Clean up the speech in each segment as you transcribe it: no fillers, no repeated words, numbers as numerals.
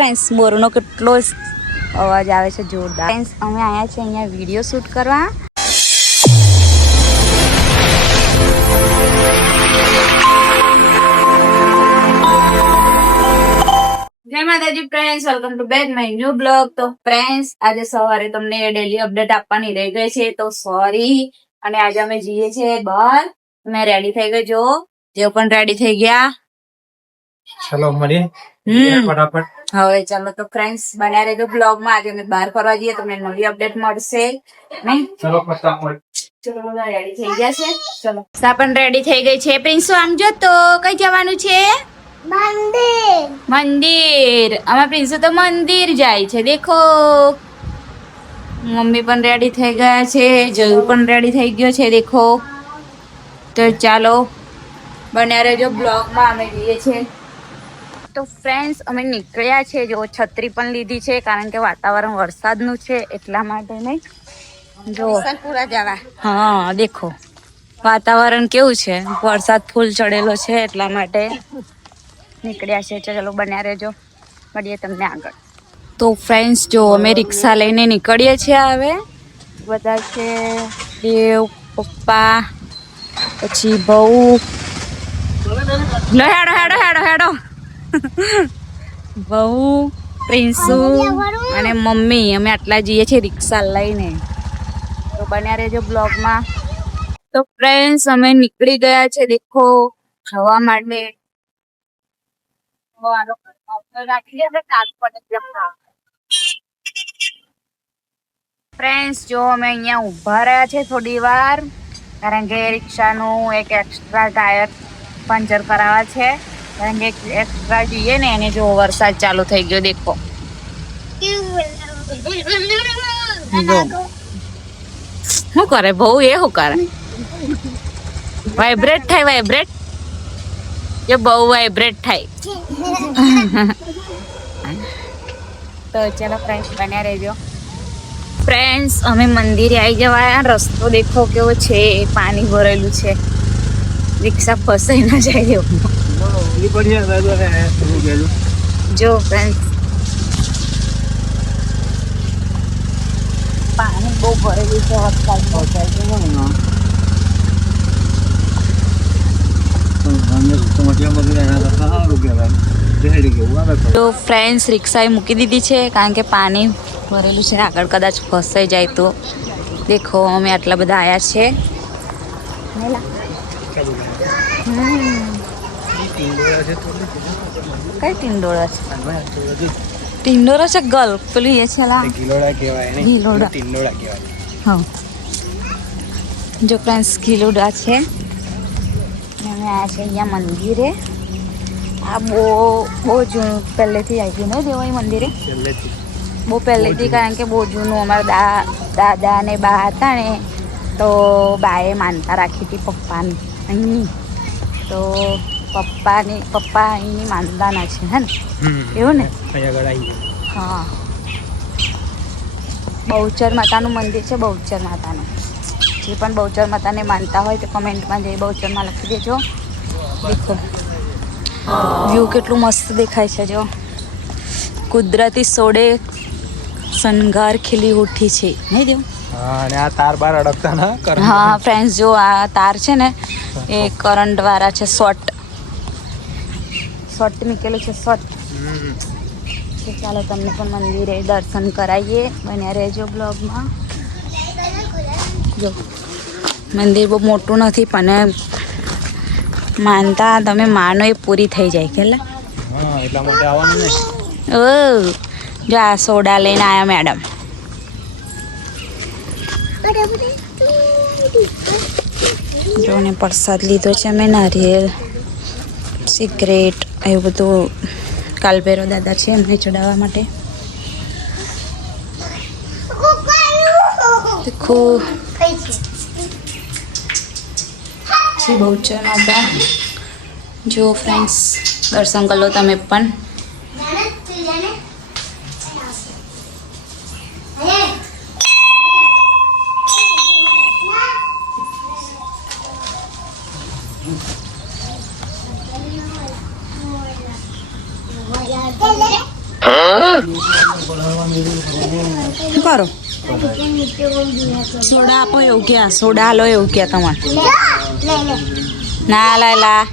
Friends મોરનો કેટલો અવાજ આવે છે જોરદાર. ફ્રેન્ડ્સ અમે આવ્યા છે અહીંયા વિડીયો શૂટ કરવા. જય માતાજી friends, welcome to back my new blog. તો ફ્રેન્ડ્સ આજે સવારે તમને ડેલી અપડેટ આપવાની રહી ગઈ છે તો સોરી. અને આજે અમે જઈએ છીએ બહાર. મેં રેડી થઈ ગઈ, જો જેઓ પણ રેડી થઈ ગયા. ચલો મળીએ ફટાફટ. હવે ચાલો તો ફ્રેન્ડ્સ બન્યા રહેજો બ્લોગ માં. આજે અમે બહાર ફરવા જઈએ, તમને નવી અપડેટ મળશે. નહીં ચલો ફટાફટ. ચલો બધા રેડી થઈ ગયા છે. ચલો સા પણ રેડી થઈ ગઈ છે. પ્રિન્સુ આમ જો તો કઈ જવાનું છે? મંદિર. અમાર પ્રિન્સુ તો મંદિર જાય છે. દેખો મમ્મી પણ રેડી થઈ ગયા છે, જયુ પણ રેડી થઈ ગયો છે. દેખો તો ચાલો બન્યા રહેજો બ્લોગ માં. અમે જઈએ છીએ. તો ફ્રેન્ડ્સ અમે નીકળ્યા છે. જો છત્રી પણ લીધી છે કારણ કે વાતાવરણ વરસાદનું છે એટલા માટે. નહીં જો પૂરા જવા. હા દેખો વાતાવરણ કેવું છે, વરસાદ ફૂલ ચડેલો છે એટલા માટે નીકળ્યા છે. ચલો બન્યા રહેજો, મળીએ તમને આગળ. તો ફ્રેન્ડ્સ જો અમે રિક્ષા લઈને નીકળીએ છીએ. હવે બધા છે, દેવ, પપ્પા, પછી બહુ. હેડો હેડો હેડો હેડો. બહુ, પ્રિન્સુ અને મમ્મી અમે આટલા જઈએ છીએ રિક્ષા લઈને. તો બન્યા રહેજો બ્લોગમાં. તો ફ્રેન્ડ્સ અમે નીકળી ગયા છે દેખો જવા માટે. ફ્રેન્ડ્સ જો અમે અહીંયા ઉભા રહ્યા છે થોડી વાર કારણ કે રિક્ષાનું એક એક્સ્ટ્રા ટાયર પંચર કરાવવા છે. કારણ કે એક્સ્ટ્રા જઈએ ને એને જો વરસાદ ચાલુ થઈ ગયો. દેખો શું કરે બહુ, એ શું કરે? વાઇબ્રેટ થાય, વાઇબ્રેટ એ બહુ વાઇબ્રેટ થાય. તો ચાલો ફ્રેન્ડ્સ બન્યા રહેજો. ફ્રેન્ડ્સ અમે મંદિરે આવી જવાયા. રસ્તો દેખો કેવો છે, પાણી ભરેલું છે, રિક્ષા ફસાઈ ના જાય એવું. જો ફ્રેન્ડ્સ પાણી બહુ ભરેલું છે વરસાદમાં. તો ફ્રેન્ડ્સ રિક્ષા એ મૂકી દીધી છે કારણ કે પાણી ભરેલું છે, આગળ કદાચ ફસાઈ જાય તો. દેખો અમે આટલા બધા આવ્યા છે. કઈ ટિંડોળા છે? ટિંડોળા છે ગલ પેલું એ છે ગિલોડા. હા જો ફ્રેન્ડ્સ ગિલોડા છે. અમે આવ્યા છે અહીંયા મંદિરે. આ બહુ જૂનું પહેલેથી આવી ગયું ને દેવાઈ મંદિરે, બહુ પહેલેથી. કારણ કે બહુ જૂનું અમારા દાદા ને બા હતા ને તો બાએ માનતા રાખી હતી પપ્પાની અહીંની. તો પપ્પા અહીંની માનતાના છે હે ને, એવું ને? હા બહુચર માતાનું મંદિર છે. બહુચર માતાનું જે પણ બહુચર માતાને માનતા હોય તો કમેન્ટમાં જઈ બહુચરમાં લખી દેજો. દેખો વ્યૂ કેટલું મસ્ત દેખાય છે. જો કુદરતી સોડે શણગાર ખીલી ઉઠી છે, નહીં દેવું? અને આ તાર બાર અડકતા ના. હા ફ્રેન્ડ્સ જો આ તાર છે ને એ કરંટ વાળા છે. શોર્ટ મૂકેલું છે, શોર્ટ. ચાલો તમને પણ મંદિરે દર્શન કરાવીએ. બન્યા રહેજો બ્લોગમાં. જો મંદિર બહુ મોટું નથી પણ માનતા તમે માનો એ પૂરી થઈ જાય કે એટલા માટે આવવાનું ને. ઓ જો આ સોડા લઈને આવ્યા મેડમ. જો ને પ્રસાદ લીધો છે અમે, નારિયેલ, સિગરેટ એવું બધું. કાલભૈરવ દાદા છે એમને ચડાવવા માટે. દેખો બહુચર માતા. જો ફ્રેન્ડ્સ દર્શન કરી લો તમે પણ. શું કરો સોડા આપો એવું ક્યાં સોડા હાલો એવું ક્યાં તમારે ના લા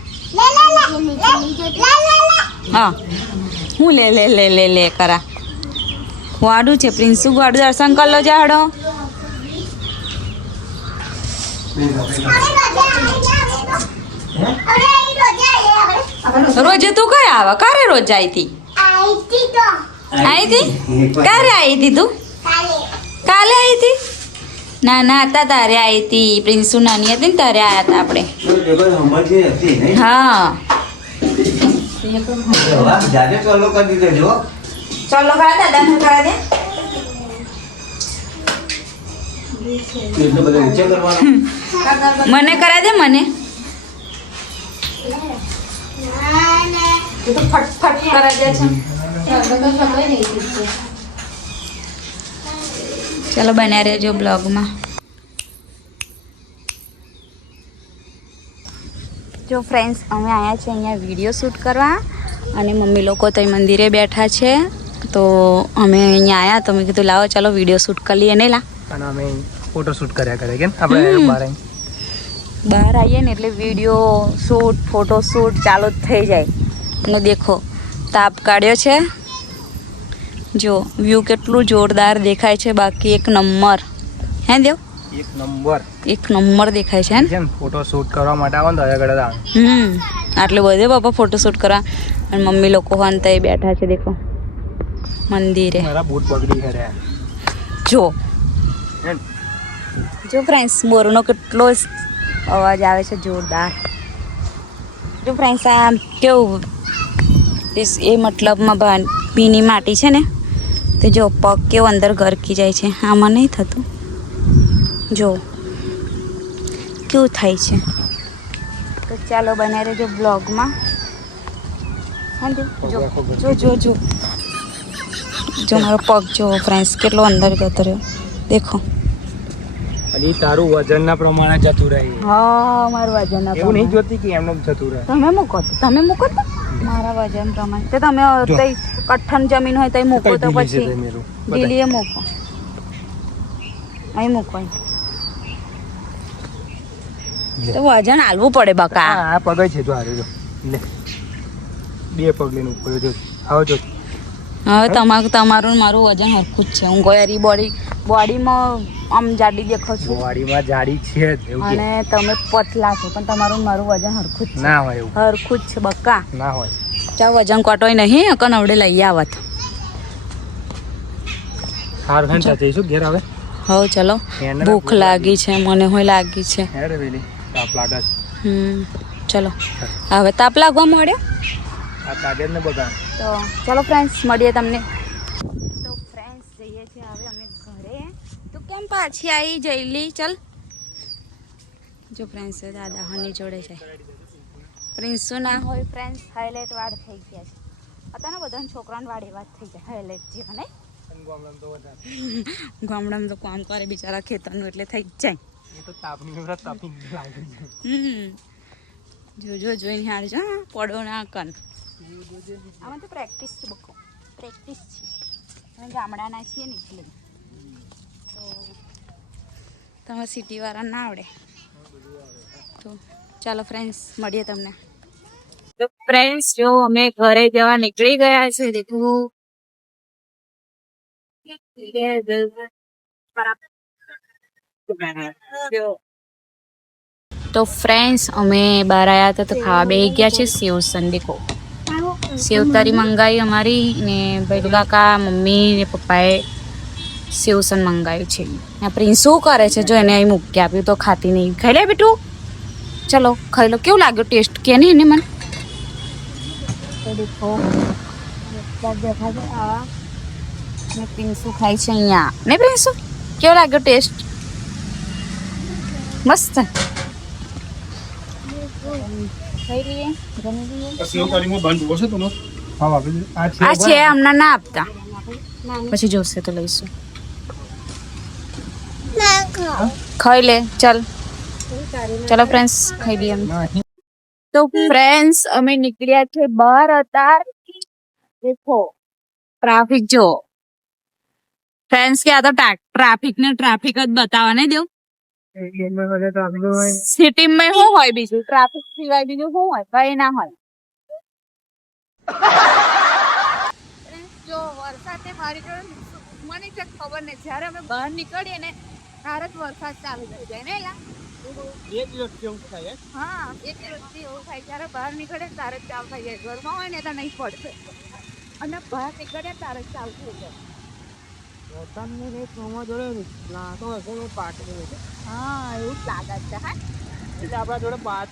હા હું લે લે લે લે લે કરા વાડું છે પ્રિન્સુ વાડું દર્શન કર લો જાડો રોજે તું કઈ આવે કારે રોજ જાય તી आई थी ક્યારે आई थी તું કાલે आई थी ના ના હતા તારે आई थी પ્રિન્સુ નાની હતી ને તારે આયા હતા આપણે હા ચલો કરા દાદા ને કરા દે મને કરા દે મને તો ફટફટ કરા દે છે ચલો બન્યા રહેજો બ્લોગમાં જો ફ્રેન્ડ્સ અમે આવ્યા છે અહીંયા વિડીયો શૂટ કરવા અને મમ્મી લોકો તો મંદિરે બેઠા છે તો અમે અહીંયા આવ્યા તો મેં કીધું લાવો ચાલો વિડીયો શૂટ કરી લઈએ ને લા અને અમે ફોટો શૂટ કર્યા કરે કે આપણે બહાર આવીએ ને એટલે વિડીયો શૂટ ફોટો શૂટ ચાલુ જ થઈ જાય અને દેખો તાપ કાઢ્યો છે જો વ્યૂ કેટલું જોરદાર દેખાય છે બાકી એક નંબર હે દેવ એક નંબર દેખાય છે ને ફોટો શૂટ કરવા માટે આવો ને આગળ આટલે બધે બાપા ફોટો શૂટ કરવા અને મમ્મી લોકો હંતા બેઠા છે દેખો મંદિરે મારા બૂટ બગડી ગયા જો ફ્રેન્ડ્સ મોરનો કેટલો અવાજ આવે છે જોરદાર જો ફ્રેન્ડ્સ આ કેવું એ મતલબમાં ભીની માટી છે ને તો જો પગ કેવો અંદર ગરકી જાય છે આમાં નહીં થતું જો કેવું થાય છે તો ચાલો બને રહેજો બ્લોગમાં હા જો જો જો જો જો મારો પગ જો ફ્રેન્ડ્સ કેટલો અંદર જતો રહ્યો દેખો અને તારું વજનના પ્રમાણે જતું રહે હા મારું વજન એવું નહીં જોતી કે એમને જતું રહે તમે મૂકો તો મારા વજન પ્રમાણે તો તમે તઈ કઠણ જમીન હોય તો મૂકો તો પછી ઢીલીએ મૂકો અહીં મૂકો તો વજન હાલવું પડે બકા આ પગ છે જો હારે જો લે બે પગ લઈને ઉપર જો આવો જો હવે તમારું ને મારું વજન હરખું જ છે હું ગોયરી બોડીમાં આમ જાડી દેખો છું બોડીમાં જાડી છે એવું અને તમે પતલા છો પણ તમારું ને મારું વજન હરખું જ છે ના હોય એવું હરખું જ છે બકા ના હોય ચા વજન કટોય નહીં અકન આવડે લઈ આવત હાર ઘંટા જઈશું ઘેર આવે હવ ચલો ભૂખ લાગી છે મને હોય લાગી છે હેડે વેલી તાપ લાગે ચલો હવે તાપ લાગવા મળ્યો આ કાગળ ને બગા તો ચલો ફ્રેન્ડ્સ મળીએ તમને તો ફ્રેન્ડ્સ જઈએ છીએ હવે અમે ઘરે તું કેમ પાછી આવી જઈલી ચલ જો ફ્રેન્ડ્સ દાદા હની જોડે છે પ્રિન્સુ ના હોય ફ્રેન્ડ્સ હાઇલાઇટ વાળ થઈ ગયા છે અત્યારે બધાને છોકરાને વાળ એવા જ થઈ જાય હાઇલાઇટ જેવા નહીં ગામડામાં તો કામ કરે બિચારા ખેતરનું એટલે થઈ જ જાય એ તો તાપની તાપી લાગે જો જોઈને હારજો પડો ના કન આમાં તો પ્રેક્ટિસ છે બકો પ્રેક્ટિસ છે અમે ગામડાના છીએ ને એટલે તો તમે સિટીવાળા ના આવડે તો ચાલો ફ્રેન્ડ્સ મળીએ તમને તો ફ્રેન્ડ્સ જો અમે ઘરે જવા નીકળી ગયા છે દેખું તો ફ્રેન્ડ્સ અમે બહાર આવ્યા હતા તો ખાવા બેસી ગયા છે સેવ સંડીકો સેવ તરી મંગાવી અમારી ને ભાઈ કાકા મમ્મી ને પપ્પાએ સેવસન મંગાવ્યું છે ને પ્રિન્સ શું કરે છે જો એને અહીં મૂકી આપ્યું તો ખાતી નહીં ખાઈ લે બેટું ચલો ખાઈ લો કેવું લાગ્યું ટેસ્ટ કે નહીં એને મને તો દેખો દેખા છે આ ને પ્રિન્સુ ખાય છે અહીંયા ને પ્રિન્સુ કેવો લાગ્યો ટેસ્ટ મસ્ત ખાઈ લઈએ જમી લઈએ આ છે હમણાં ના આપતા પછી જોશે તો લઈશું ખાઈ લે ચાલ ચલો ફ્રેન્ડ્સ ખાઈ લઈએ અમે તો ફ્રેન્ડ્સ અમે નીકળ્યા છે બહાર હતા દેખો ટ્રાફિક જો ફ્રેન્ડ્સ કે આ તો ટ્રાફિક ને ટ્રાફિક જ બતાવવા નહીં દેવું. સિટીમાં શું હોય બીજું? ટ્રાફિક સિવાય બીજું શું હોય? કઈ ના હોય. જો વરસાદ મારી જોડે મને છે ખબર નહીં, જયારે અમે બહાર નીકળીએ ને ત્યારે જ વરસાદ ચાલુ થઈ જાય ને એલા. એક દિવસ કેવું થાય હા, એક દિવસથી એવું થાય, જયારે બહાર નીકળે ત્યારે જ ચાલુ થઈ જાય. ઘરમાં હોય ને તો નહીં પડશે, અને બહાર નીકળે ત્યારે જ ચાલુ થઈ જાય. વરસાદનું કંઈ પ્રમાણ જોડે લાતો હશે તો પાટલું હશે. હા, એવું જ લાગે છે. હા, એટલે આપણા જોડે પાટ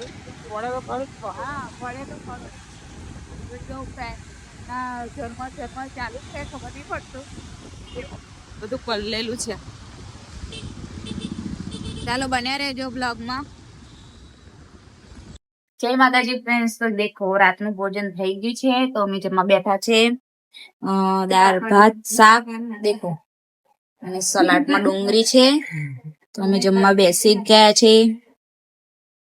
પડે તો ખરું જ. હા, પડે તો ખરું. જો ઘરમાં ચાલુ છે ખબર નહીં પડતું, બધું પલળેલું છે. ચાલો બન્યા રહેજો બ્લોગમાં. જય માતાજી ફ્રેન્ડ્સ. તો દેખો રાતનું ભોજન થઈ ગયું છે, તો અમે જમવા બેઠા છે. દાળ ભાત શાક દેખો, અને સલાડમાં ડુંગળી છે. તો અમે જમવા બેસી જ ગયા છે.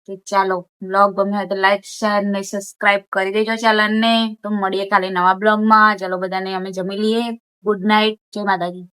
તો ચાલો, બ્લોગ ગમ્યો હોય તો લાઈક શેર ને સબસ્ક્રાઇબ કરી દેજો ચેનલ ને. તો મળીએ કાલે નવા બ્લોગમાં. ચાલો બધાને અમે જમી લઈએ. Good night. જય માતાજી.